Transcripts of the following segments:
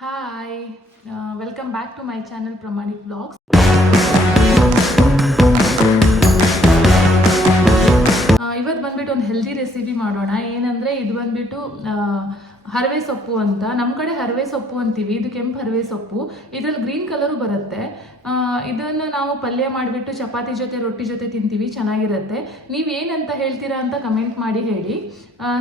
Hi, welcome back to my channel Pramanik vlogs. ಇವತ್ತು ಬಂದ್ಬಿಟ್ಟು ಒಂದು ಹೆಲ್ದಿ ರೆಸಿಪಿ ಮಾಡೋಣ. ಏನಂದರೆ ಇದು ಬಂದ್ಬಿಟ್ಟು ಹರವೆ ಸೊಪ್ಪು ಅಂತ. ನಮ್ಮ ಕಡೆ ಹರವೆ ಸೊಪ್ಪು ಅಂತೀವಿ. ಇದು ಕೆಂಪು ಹರವೆ ಸೊಪ್ಪು. ಇದರಲ್ಲಿ ಗ್ರೀನ್ ಕಲರು ಬರುತ್ತೆ. ಇದನ್ನು ನಾವು ಪಲ್ಯ ಮಾಡಿಬಿಟ್ಟು ಚಪಾತಿ ಜೊತೆ ರೊಟ್ಟಿ ಜೊತೆ ತಿಂತೀವಿ, ಚೆನ್ನಾಗಿರುತ್ತೆ. ನೀವು ಏನಂತ ಹೇಳ್ತೀರಾ ಅಂತ ಕಮೆಂಟ್ ಮಾಡಿ ಹೇಳಿ.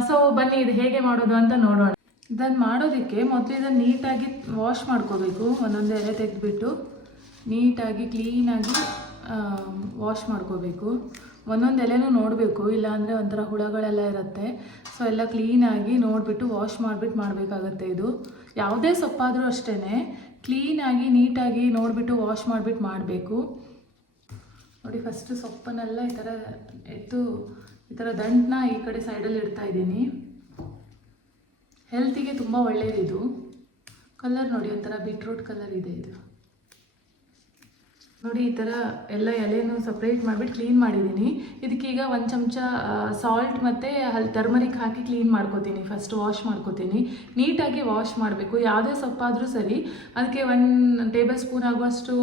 ಸೊ ಬನ್ನಿ, ಇದು ಹೇಗೆ ಮಾಡೋದು ಅಂತ ನೋಡೋಣ. ಇದನ್ನು ಮಾಡೋದಕ್ಕೆ ಮೊದಲು ಇದನ್ನು ನೀಟಾಗಿ ವಾಶ್ ಮಾಡ್ಕೋಬೇಕು. ಒಂದೊಂದು ಎಲೆ ತೆಗೆದುಬಿಟ್ಟು ನೀಟಾಗಿ ಕ್ಲೀನಾಗಿ ವಾಶ್ ಮಾಡ್ಕೋಬೇಕು. ಒಂದೊಂದು ಎಲೆನೂ ನೋಡಬೇಕು, ಇಲ್ಲಾಂದರೆ ಒಂಥರ ಹುಳಗಳೆಲ್ಲ ಇರುತ್ತೆ. ಸೊ ಎಲ್ಲ ಕ್ಲೀನಾಗಿ ನೋಡಿಬಿಟ್ಟು ವಾಶ್ ಮಾಡಿಬಿಟ್ಟು ಮಾಡಬೇಕಾಗತ್ತೆ. ಇದು ಯಾವುದೇ ಸೊಪ್ಪಾದರೂ ಅಷ್ಟೇ ಕ್ಲೀನಾಗಿ ನೀಟಾಗಿ ನೋಡಿಬಿಟ್ಟು ವಾಶ್ ಮಾಡಿಬಿಟ್ಟು ಮಾಡಬೇಕು. ನೋಡಿ, ಫಸ್ಟು ಸೊಪ್ಪನ್ನೆಲ್ಲ ಈ ಥರ ಎತ್ತು ಈ ಥರ ದಂಟನ್ನ ಈ ಕಡೆ ಸೈಡಲ್ಲಿ ಇಡ್ತಾ ಇದ್ದೀನಿ. ಹೆಲ್ತಿಗೆ ತುಂಬ ಒಳ್ಳೆಯದಿದು. ಕಲರ್ ನೋಡಿ, ಒಂಥರ ಬೀಟ್ರೂಟ್ ಕಲರ್ ಇದೆ ಇದು. ನೋಡಿ, ಈ ಥರ ಎಲ್ಲ ಎಲೆನೂ ಸಪ್ರೇಟ್ ಮಾಡಿಬಿಟ್ಟು ಕ್ಲೀನ್ ಮಾಡಿದ್ದೀನಿ. ಇದಕ್ಕೀಗ ಒಂದು ಚಮಚ ಸಾಲ್ಟ್ ಮತ್ತು ಟರ್ಮರಿಕ್ ಹಾಕಿ ಕ್ಲೀನ್ ಮಾಡ್ಕೋತೀನಿ. ಫಸ್ಟ್ ವಾಶ್ ಮಾಡ್ಕೋತೀನಿ. ನೀಟಾಗಿ ವಾಶ್ ಮಾಡಬೇಕು. ಯಾವುದೇ ಸೊಪ್ಪಾದರೂ ಸರಿ, ಅದಕ್ಕೆ 1 ಟೇಬಲ್ ಸ್ಪೂನ್ ಆಗುವಷ್ಟು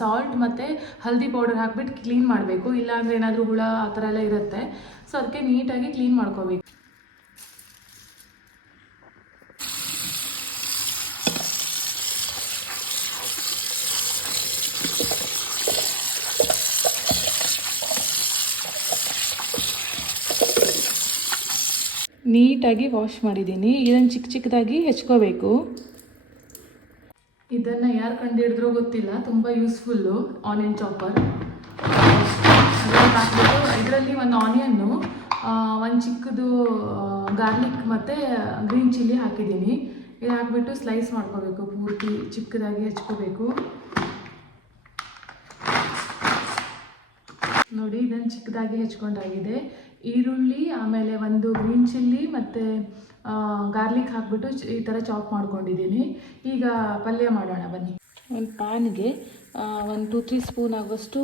ಸಾಲ್ಟ್ ಮತ್ತು ಹಲ್ದಿ ಪೌಡರ್ ಹಾಕ್ಬಿಟ್ಟು ಕ್ಲೀನ್ ಮಾಡಬೇಕು. ಇಲ್ಲಾಂದರೆ ಏನಾದರೂ ಹುಳ ಆ ಥರ ಎಲ್ಲ ಇರುತ್ತೆ. ಸೊ ಅದಕ್ಕೆ ನೀಟಾಗಿ ಕ್ಲೀನ್ ಮಾಡ್ಕೋಬೇಕು. ನೀಟಾಗಿ ವಾಶ್ ಮಾಡಿದ್ದೀನಿ. ಇದನ್ನು ಚಿಕ್ಕ ಚಿಕ್ಕದಾಗಿ ಹೆಚ್ಕೋಬೇಕು. ಇದನ್ನು ಯಾರು ಕಂಡುಹಿಡಿದ್ರೂ ಗೊತ್ತಿಲ್ಲ, ತುಂಬ ಯೂಸ್ಫುಲ್ಲು ಆನಿಯನ್ ಚಾಪರ್. ಹಾಕ್ಬಿಟ್ಟು ಇದರಲ್ಲಿ ಒಂದು ಆನಿಯನ್ನು, ಒಂದು ಚಿಕ್ಕದು ಗಾರ್ಲಿಕ್ ಮತ್ತು ಗ್ರೀನ್ ಚಿಲ್ಲಿ ಹಾಕಿದ್ದೀನಿ. ಇದು ಹಾಕ್ಬಿಟ್ಟು ಸ್ಲೈಸ್ ಮಾಡ್ಕೋಬೇಕು. ಪೂರ್ತಿ ಚಿಕ್ಕದಾಗಿ ಹೆಚ್ಕೋಬೇಕು. ನೋಡಿ, ಇದನ್ನು ಚಿಕ್ಕದಾಗಿ ಹೆಚ್ಕೊಂಡಾಗಿದೆ. ಈರುಳ್ಳಿ, ಆಮೇಲೆ ಒಂದು ಗ್ರೀನ್ ಚಿಲ್ಲಿ ಮತ್ತು ಗಾರ್ಲಿಕ್ ಹಾಕ್ಬಿಟ್ಟು ಈ ಥರ ಚಾಪ್ ಮಾಡ್ಕೊಂಡಿದ್ದೀನಿ. ಈಗ ಪಲ್ಯ ಮಾಡೋಣ ಬನ್ನಿ. ಒಂದು ಪ್ಯಾನ್ಗೆ 1-2-3 ಸ್ಪೂನ್ ಆಗುವಷ್ಟು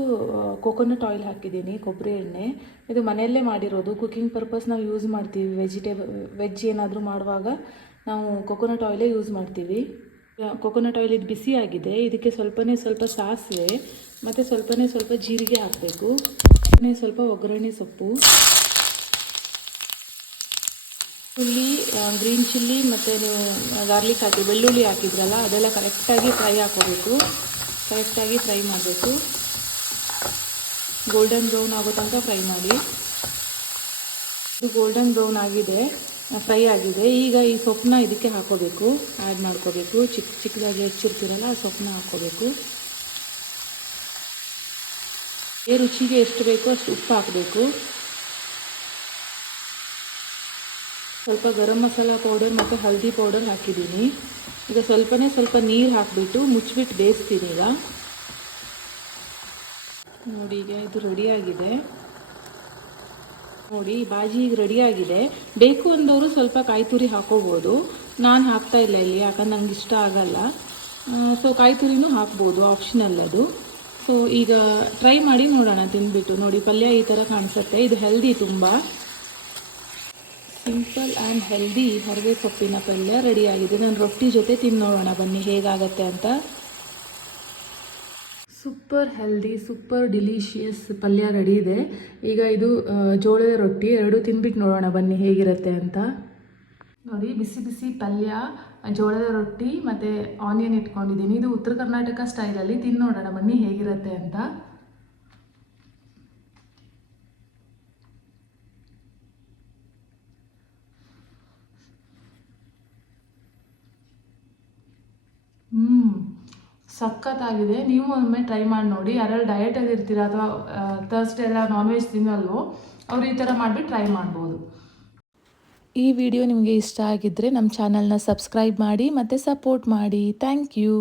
ಕೊಕೊನಟ್ ಆಯಿಲ್ ಹಾಕಿದ್ದೀನಿ, ಕೊಬ್ಬರಿ ಎಣ್ಣೆ. ಇದು ಮನೆಯಲ್ಲೇ ಮಾಡಿರೋದು. ಕುಕ್ಕಿಂಗ್ ಪರ್ಪಸ್ ನಾವು ಯೂಸ್ ಮಾಡ್ತೀವಿ. ವೆಜ್ ಏನಾದರೂ ಮಾಡುವಾಗ ನಾವು ಕೊಕೊನಟ್ ಆಯಿಲೇ ಯೂಸ್ ಮಾಡ್ತೀವಿ. ಕೊಕೊನಟ್ ಆಯಿಲ್ ಇದು ಬಿಸಿ ಆಗಿದೆ. ಇದಕ್ಕೆ ಸ್ವಲ್ಪ ಸಾಸಿವೆ ಮತ್ತು ಸ್ವಲ್ಪ ಜೀರಿಗೆ ಹಾಕಬೇಕು. ಸ್ವಲ್ಪ ಒಗ್ಗರಣೆ ಸೊಪ್ಪು, ಗ್ರೀನ್ ಚಿಲ್ಲಿ ಮತ್ತು ನೀವು ಗಾರ್ಲಿಕ್ ಹಾಕಿ ಬೆಳ್ಳುಳ್ಳಿ ಹಾಕಿದ್ರಲ್ಲ, ಅದೆಲ್ಲ ಕರೆಕ್ಟಾಗಿ ಫ್ರೈ ಮಾಡಬೇಕು. ಗೋಲ್ಡನ್ ಬ್ರೌನ್ ಆಗೋ ತನಕ ಫ್ರೈ ಮಾಡಿ. ಇದು ಗೋಲ್ಡನ್ ಬ್ರೌನ್ ಆಗಿದೆ, ಫ್ರೈ ಆಗಿದೆ. ಈಗ ಈ ಸೊಪ್ಪನ್ನ ಇದಕ್ಕೆ ಹಾಕೋಬೇಕು, ಆ್ಯಡ್ ಮಾಡ್ಕೋಬೇಕು. ಚಿಕ್ಕದಾಗಿ ಹೆಚ್ಚಿರ್ತೀರಲ್ಲ, ಆ ಸೊಪ್ಪನ್ನ ಹಾಕ್ಕೋಬೇಕು. ರುಚಿಗೆ ಎಷ್ಟು ಬೇಕೋ ಅಷ್ಟು ಉಪ್ಪು ಹಾಕಬೇಕು. ಸ್ವಲ್ಪ ಗರಂ ಮಸಾಲ ಪೌಡರ್ ಮತ್ತು ಹಲ್ದಿ ಪೌಡರ್ ಹಾಕಿದ್ದೀನಿ. ಈಗ ಸ್ವಲ್ಪ ನೀರು ಹಾಕಿಬಿಟ್ಟು ಮುಚ್ಚಿಬಿಟ್ಟು ಬೇಯಿಸ್ತೀನಿ. ಈಗ ನೋಡಿ, ಈಗ ಇದು ರೆಡಿಯಾಗಿದೆ. ನೋಡಿ, ಬಾಜಿ ಈಗ ರೆಡಿಯಾಗಿದೆ. ಬೇಕು ಅಂದವರು ಸ್ವಲ್ಪ ಕಾಯಿ ತುರಿ ಹಾಕೋಬೋದು. ನಾನು ಹಾಕ್ತಾ ಇಲ್ಲ ಇಲ್ಲಿ, ಯಾಕಂದ್ರೆ ನಂಗೆ ಇಷ್ಟ ಆಗಲ್ಲ. ಸೊ ಕಾಯಿ ತುರಿನೂ ಹಾಕ್ಬೋದು, ಆಪ್ಷನಲ್ ಅದು. ಸೊ ಈಗ ಟ್ರೈ ಮಾಡಿ ನೋಡೋಣ ತಿಂದ್ಬಿಟ್ಟು. ನೋಡಿ, ಪಲ್ಯ ಈ ಥರ ಕಾಣಿಸುತ್ತೆ. ಇದು ಹೆಲ್ದಿ, ತುಂಬ ಸಿಂಪಲ್ ಆ್ಯಂಡ್ ಹೆಲ್ದಿ ಹರವೆ ಸೊಪ್ಪಿನ ಪಲ್ಯ ರೆಡಿಯಾಗಿದೆ. ನಾನು ರೊಟ್ಟಿ ಜೊತೆ ತಿಂದು ನೋಡೋಣ ಬನ್ನಿ ಹೇಗಾಗತ್ತೆ ಅಂತ. ಸೂಪರ್ ಹೆಲ್ದಿ, ಸೂಪರ್ ಡಿಲಿಷಿಯಸ್ ಪಲ್ಯ ರೆಡಿ ಇದೆ. ಈಗ ಇದು ಜೋಳದ ರೊಟ್ಟಿ, ಎರಡೂ ತಿಂದ್ಬಿಟ್ಟು ನೋಡೋಣ ಬನ್ನಿ ಹೇಗಿರುತ್ತೆ ಅಂತ. ನೋಡಿ, ಬಿಸಿ ಬಿಸಿ ಪಲ್ಯ, ಜೋಳದ ರೊಟ್ಟಿ ಮತ್ತು ಆನಿಯನ್ ಇಟ್ಕೊಂಡಿದ್ದೀನಿ. ಇದು ಉತ್ತರ ಕರ್ನಾಟಕ ಸ್ಟೈಲಲ್ಲಿ ತಿಂದು ನೋಡೋಣ ಬನ್ನಿ ಹೇಗಿರುತ್ತೆ ಅಂತ. ಸಖತ್ತಾಗಿದೆ. ನೀವು ಒಮ್ಮೆ ಟ್ರೈ ಮಾಡಿ ನೋಡಿ. ಯಾರು ಡಯಟಲ್ಲಿ ಇರ್ತೀರಾ ಅಥವಾ ಥರ್ಸ್ಡೇ ಎಲ್ಲ ನಾನ್ ವೆಜ್ ತಿನ್ನಲ್ವೋ, ಅವ್ರು ಈ ಥರ ಮಾಡಿಬಿಟ್ಟು ಟ್ರೈ ಮಾಡ್ಬೋದು. ಈ ವಿಡಿಯೋ ನಿಮಗೆ ಇಷ್ಟ ಆಗಿದ್ದರೆ ನಮ್ಮ ಚಾನಲ್ನ ಸಬ್ಸ್ಕ್ರೈಬ್ ಮಾಡಿ ಮತ್ತು ಸಪೋರ್ಟ್ ಮಾಡಿ. Thank you.